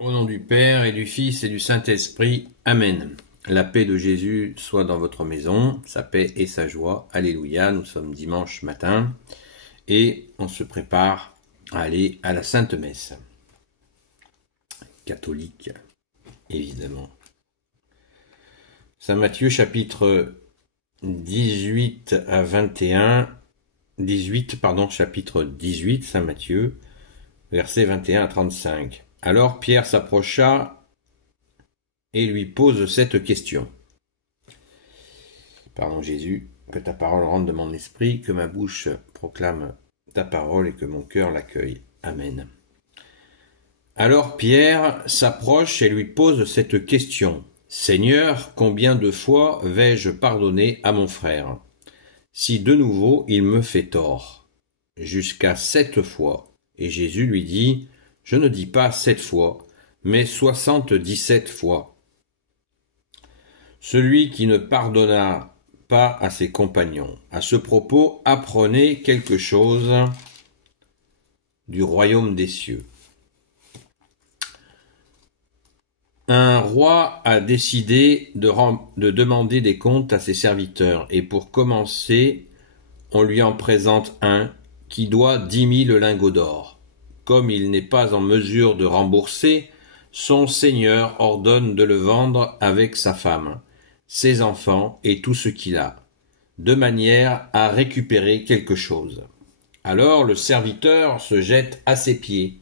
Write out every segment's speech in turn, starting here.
Au nom du Père et du Fils et du Saint-Esprit. Amen. La paix de Jésus soit dans votre maison, sa paix et sa joie. Alléluia, nous sommes dimanche matin et on se prépare à aller à la Sainte Messe. Catholique, évidemment. Saint Matthieu chapitre 18 à 21, chapitre 18, Saint Matthieu, versets 21 à 35. Alors Pierre s'approcha et lui pose cette question. Pardon Jésus, que ta parole rentre de mon esprit, que ma bouche proclame ta parole et que mon cœur l'accueille. Amen. Alors Pierre s'approche et lui pose cette question. Seigneur, combien de fois vais-je pardonner à mon frère, si de nouveau il me fait tort? Jusqu'à 7 fois. Et Jésus lui dit, je ne dis pas 7 fois, mais 77 fois. Celui qui ne pardonna pas à ses compagnons. À ce propos, apprenez quelque chose du royaume des cieux. Un roi a décidé de demander des comptes à ses serviteurs, et pour commencer, on lui en présente un qui doit 10 000 lingots d'or. Comme il n'est pas en mesure de rembourser, son seigneur ordonne de le vendre avec sa femme, ses enfants et tout ce qu'il a, de manière à récupérer quelque chose. Alors le serviteur se jette à ses pieds.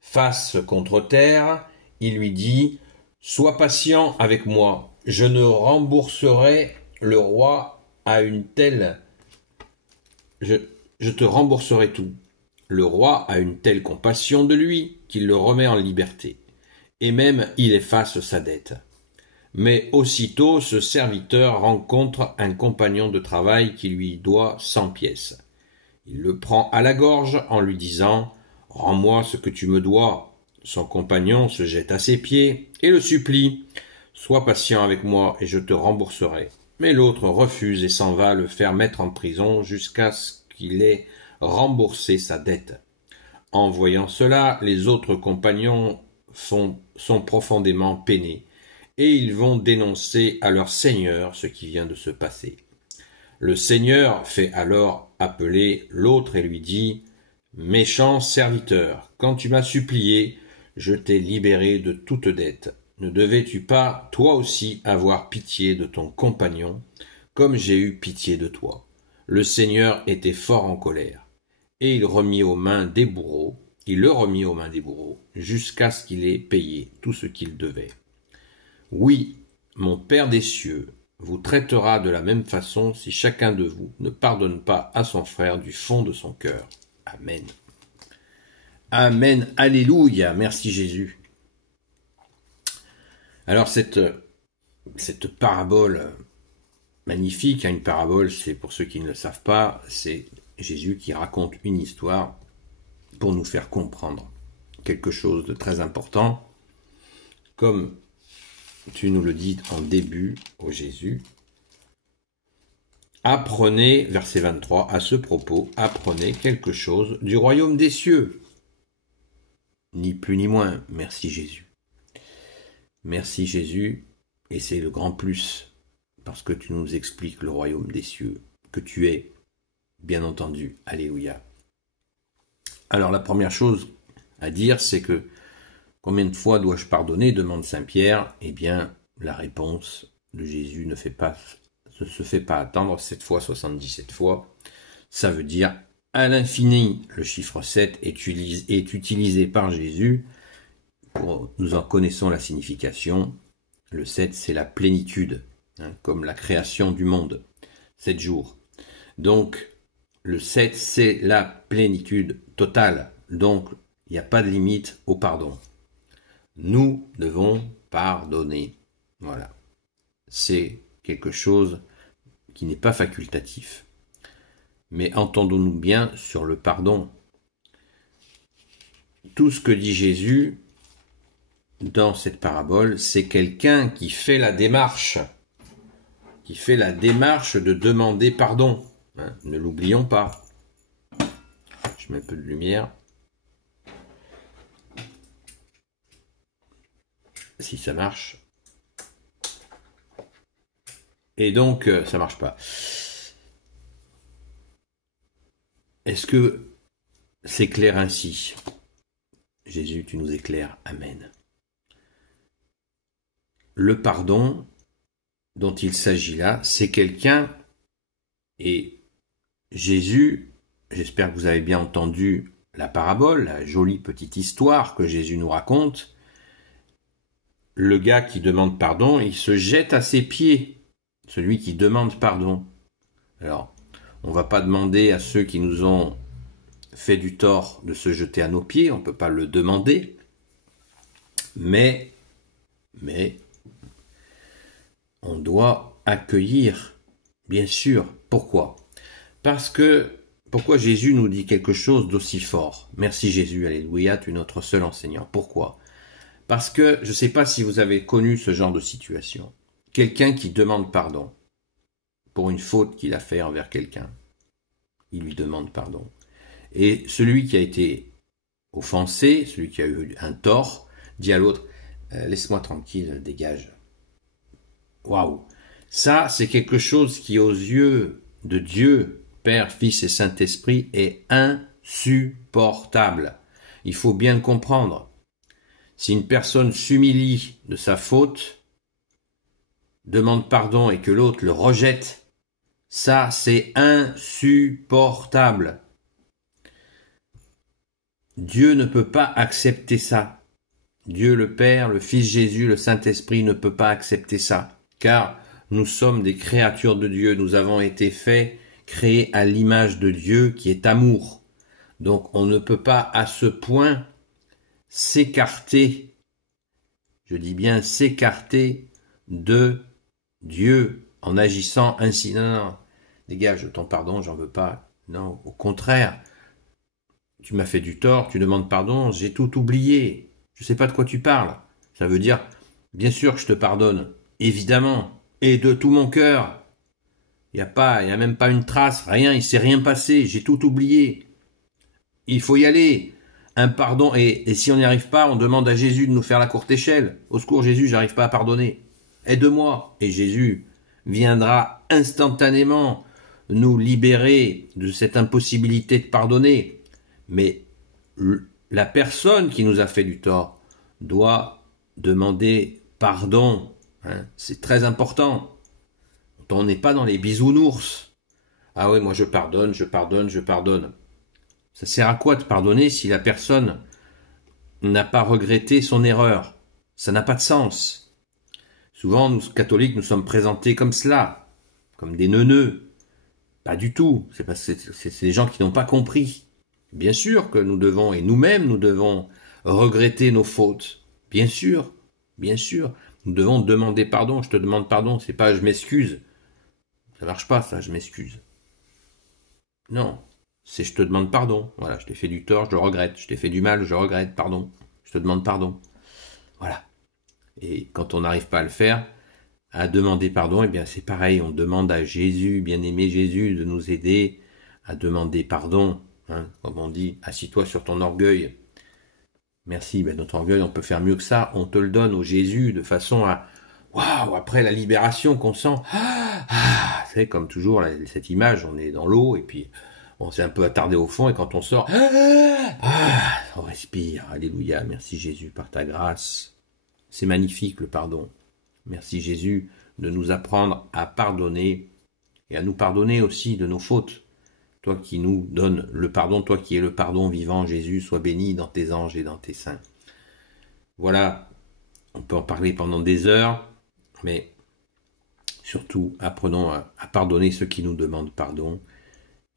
Face contre terre, il lui dit « Sois patient avec moi, je ne rembourserai le roi à une telle... Je te rembourserai tout. » Le roi a une telle compassion de lui qu'il le remet en liberté, et même il efface sa dette. Mais aussitôt ce serviteur rencontre un compagnon de travail qui lui doit 100 pièces. Il le prend à la gorge en lui disant « Rends-moi ce que tu me dois ». Son compagnon se jette à ses pieds et le supplie « Sois patient avec moi et je te rembourserai ». Mais l'autre refuse et s'en va le faire mettre en prison jusqu'à ce qu'il ait remboursé sa dette. En voyant cela, les autres compagnons sont profondément peinés et ils vont dénoncer à leur seigneur ce qui vient de se passer. Le seigneur fait alors appeler l'autre et lui dit « Méchant serviteur, quand tu m'as supplié, je t'ai libéré de toute dette. Ne devais-tu pas, toi aussi, avoir pitié de ton compagnon, comme j'ai eu pitié de toi ?» Le seigneur était fort en colère, et il le remit aux mains des bourreaux, jusqu'à ce qu'il ait payé tout ce qu'il devait. Oui, mon Père des cieux vous traitera de la même façon si chacun de vous ne pardonne pas à son frère du fond de son cœur. Amen. Amen. Alléluia. Merci Jésus. Alors cette parabole magnifique, une parabole, c'est pour ceux qui ne le savent pas, c'est Jésus qui raconte une histoire pour nous faire comprendre quelque chose de très important. Comme tu nous le dis en début, ô Jésus, apprenez, verset 23, à ce propos, apprenez quelque chose du royaume des cieux. Ni plus ni moins, merci Jésus. Merci Jésus, et c'est le grand plus, parce que tu nous expliques le royaume des cieux, que tu es, bien entendu. Alléluia. Alors la première chose à dire, c'est que combien de fois dois-je pardonner, demande Saint Pierre. Eh bien, la réponse de Jésus ne se fait pas attendre, 7 fois, 77 fois. Ça veut dire à l'infini. Le chiffre 7 est utilisé par Jésus. Nous en connaissons la signification. Le 7, c'est la plénitude, comme la création du monde. 7 jours. Donc, le 7, c'est la plénitude totale. Donc, il n'y a pas de limite au pardon. Nous devons pardonner. Voilà. C'est quelque chose qui n'est pas facultatif. Mais entendons-nous bien sur le pardon. Tout ce que dit Jésus dans cette parabole, c'est quelqu'un qui fait la démarche. Qui fait la démarche de demander pardon. Ne l'oublions pas. Je mets un peu de lumière. si ça marche. Et donc, ça marche pas. Est-ce que c'est clair ainsi? Jésus, tu nous éclaires. Amen. Le pardon dont il s'agit là, c'est quelqu'un, et Jésus, j'espère que vous avez bien entendu la parabole, la jolie petite histoire que Jésus nous raconte. Le gars qui demande pardon, il se jette à ses pieds, celui qui demande pardon. Alors, on ne va pas demander à ceux qui nous ont fait du tort de se jeter à nos pieds, on ne peut pas le demander, mais on doit accueillir, bien sûr. Pourquoi? Pourquoi Jésus nous dit quelque chose d'aussi fort? Merci Jésus, alléluia, tu es notre seul enseignant. Pourquoi? Parce que je ne sais pas si vous avez connu ce genre de situation. Quelqu'un qui demande pardon pour une faute qu'il a fait envers quelqu'un. Il lui demande pardon. Et celui qui a été offensé, celui qui a eu un tort, dit à l'autre, laisse-moi tranquille, dégage. Waouh! Ça, c'est quelque chose qui, aux yeux de Dieu, Père, Fils et Saint-Esprit, est insupportable. Il faut bien le comprendre. Si une personne s'humilie de sa faute, demande pardon et que l'autre le rejette, ça, c'est insupportable. Dieu ne peut pas accepter ça. Dieu le Père, le Fils Jésus, le Saint-Esprit ne peut pas accepter ça. Car nous sommes des créatures de Dieu, nous avons été faits, créés à l'image de Dieu qui est amour. Donc on ne peut pas à ce point s'écarter, je dis bien s'écarter de Dieu en agissant ainsi. Non, dégage ton pardon, j'en veux pas. Non, au contraire, tu m'as fait du tort, tu demandes pardon, j'ai tout oublié. Je sais pas de quoi tu parles. Ça veut dire, bien sûr que je te pardonne. Évidemment, et de tout mon cœur. Il y a même pas une trace, rien, il s'est rien passé, j'ai tout oublié. Il faut y aller. Un pardon, et si on n'y arrive pas, on demande à Jésus de nous faire la courte échelle. Au secours Jésus, j'arrive pas à pardonner. Aide-moi. Et Jésus viendra instantanément nous libérer de cette impossibilité de pardonner. Mais la personne qui nous a fait du tort doit demander pardon. C'est très important. On n'est pas dans les bisounours. Ah oui, moi je pardonne. Ça sert à quoi de pardonner si la personne n'a pas regretté son erreur? Ça n'a pas de sens. Souvent, nous catholiques, nous sommes présentés comme cela, comme des neuneux. Pas du tout. C'est des gens qui n'ont pas compris. Bien sûr que nous devons, et nous-mêmes nous devons, regretter nos fautes. Bien sûr. Nous devons demander pardon. Je te demande pardon, c'est pas je m'excuse. Ça marche pas ça, je m'excuse. Non, c'est je te demande pardon. Voilà, je t'ai fait du tort, je le regrette. Je t'ai fait du mal, je regrette, pardon. Je te demande pardon. Voilà. Et quand on n'arrive pas à le faire, à demander pardon, eh bien c'est pareil, on demande à Jésus, bien-aimé Jésus, de nous aider à demander pardon. Comme on dit, assis-toi sur ton orgueil. Merci, notre orgueil, on peut faire mieux que ça. On te le donne au Jésus de façon à... Waouh, après la libération qu'on sent... Vous savez, comme toujours, cette image, on est dans l'eau et puis on s'est un peu attardé au fond et quand on sort... on respire. Alléluia, merci Jésus par ta grâce. C'est magnifique le pardon. Merci Jésus de nous apprendre à pardonner et à nous pardonner aussi de nos fautes. Toi qui nous donnes le pardon, toi qui es le pardon vivant, Jésus, sois béni dans tes anges et dans tes saints. Voilà, on peut en parler pendant des heures, mais surtout apprenons à pardonner ceux qui nous demandent pardon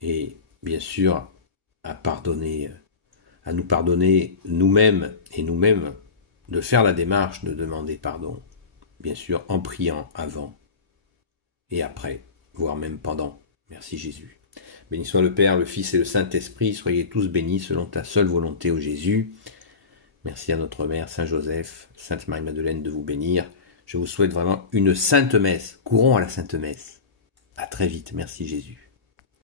et bien sûr à nous pardonner nous-mêmes et nous-mêmes de faire la démarche de demander pardon, bien sûr en priant avant et après, voire même pendant. Merci Jésus. Béni soit le Père, le Fils et le Saint-Esprit, soyez tous bénis selon ta seule volonté, ô Jésus. Merci à notre Mère, Saint Joseph, Sainte Marie-Madeleine de vous bénir. Je vous souhaite vraiment une sainte messe. Courons à la sainte messe. À très vite. Merci Jésus.